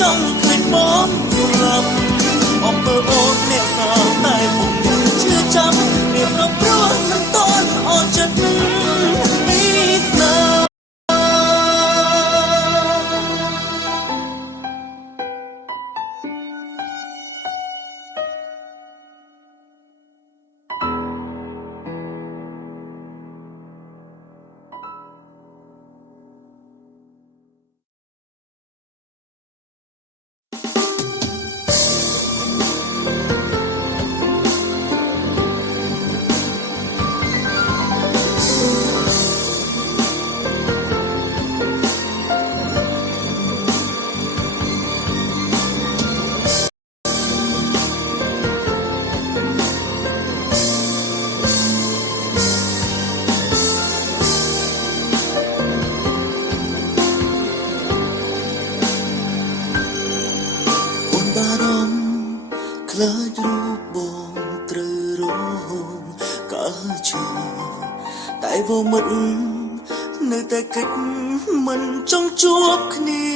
ចង់ឃើញបងស្លាប់អំពើអូនអ្នកសោកតែពុំជឿចាំរៀបរាប់ព្រោះមិនតន់អត់ចិត្តពីស្នាខ្លាចរូបបងត្រូវរងកើឈឺតែវមិតនៅតែគិតមិនចង់ជួបគ្នា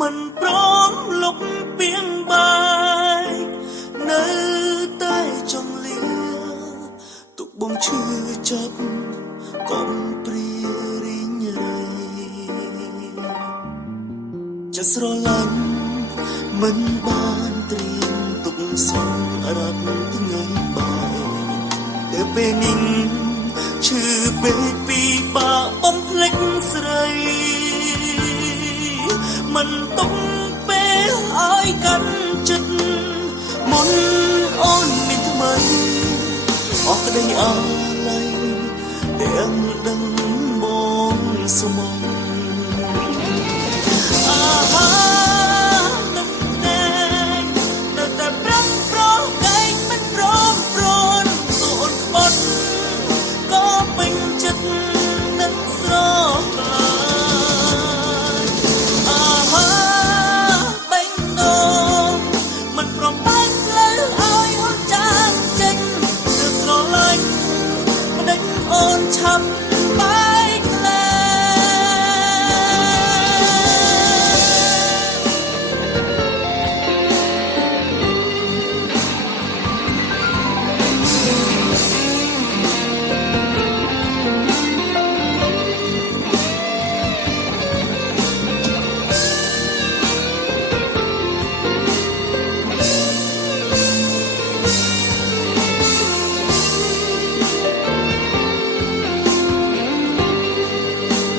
មិនព្រមលុបពីងបាយនៅតែចង់លៀទុកបងឈឺចាប់កុំព្រារីងរៃจะស្រឡាញ់មិនបានត្រៀមទុកសម្រាប់ថ្ងៃបាយតែពេលនេះឈឺពេកពីបាបំភ្លេចស្រីមិនទុកពេលឲ្យកាន់ចិត្តមុនអូនមានថ្មីអស់ក្តីអាល័យទាំងដឹង